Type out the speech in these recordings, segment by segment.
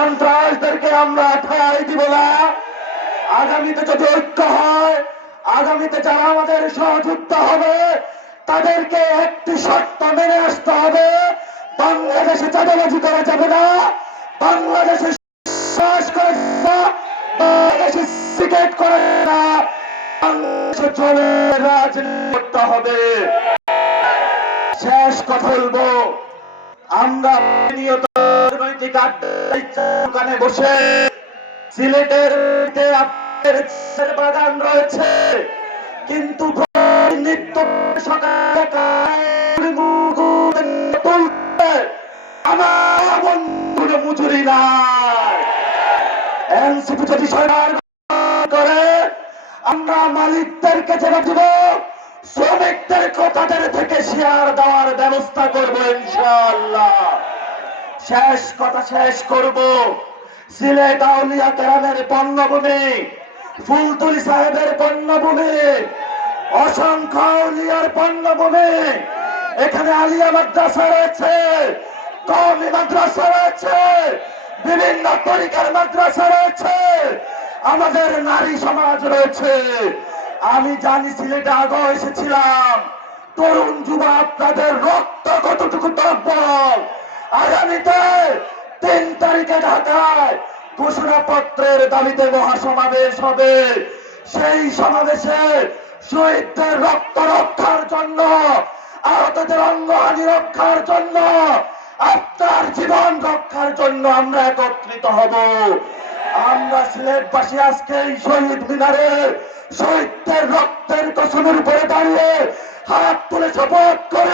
সন্ত্রাসদেরকে আমরা ঠাই দিব না। আগামীতে যদি ঐক্য হয়, আগামীতে যারা আমাদের সহযোগিতা হবে, তাদেরকে একটি শর্ত মেনে আসতে হবে, বাংলাদেশে চাঁদাবাজি করা যাবে না, বাংলাদেশে শ্বাস করা বাংলাদেশে সিগারেট করা না, বাংলাদেশে চলে রাজনীতি করতে হবে। শেষ কথা বলব। আমরা নিয়ত দোকানে বসে। সিলেটের আপনাদের বাগান রয়েছে। কিন্তু আমার মালিকদেরকে জেনে দিব। শ্রমিকদেরকে তাদের থেকে শেয়ার দেওয়ার ব্যবস্থা করব ইনশাআল্লাহ। শেষ কথা শেষ করব। সিলেট আউলিয়া কেরামের পণ্যভূমি ফুলতুলি সাহেবের পণ্যভূমি অসংখ্য আউলিয়ার পণ্যভূমি এখানে আলিয়া মাদ্রাসা রয়েছে, কওমি মাদ্রাসা রয়েছে, বিভিন্ন তরিকার মাদ্রাসা রয়েছে, আমাদের নারী সমাজ রয়েছে। আমি জানি সিলেটে আগে এসেছিলাম, তরুণ যুবা আপনাদের রক্ত কতটুকু তব্বল আগামীতে তিন তারিখে ঢাকায় ঘোষণাপত্রের দাবিতে মহাসমাবেশ হবে। সেই সমাবেশে শহীদদের রক্ত রক্ষার জন্য, আহতদের অঙ্গহানি রক্ষার জন্য, আপনার জীবন রক্ষার জন্য আমরা একত্রিত হব। আমরা সিলেটবাসী আজকে এই শহীদ মিনারে শহীদদের রক্তের কসমের উপরে দাঁড়িয়ে হাত তুলে শপথ করি।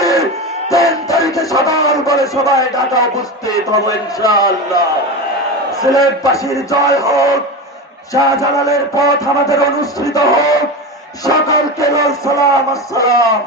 সবাই ঢাকা বুঝতে হব ইনশাআল্লাহ। সিলেটবাসীর জয় হোক, শাহজালালের পথ আমাদের অনুসৃত হোক। সকলকে সালাম, আসসালাম।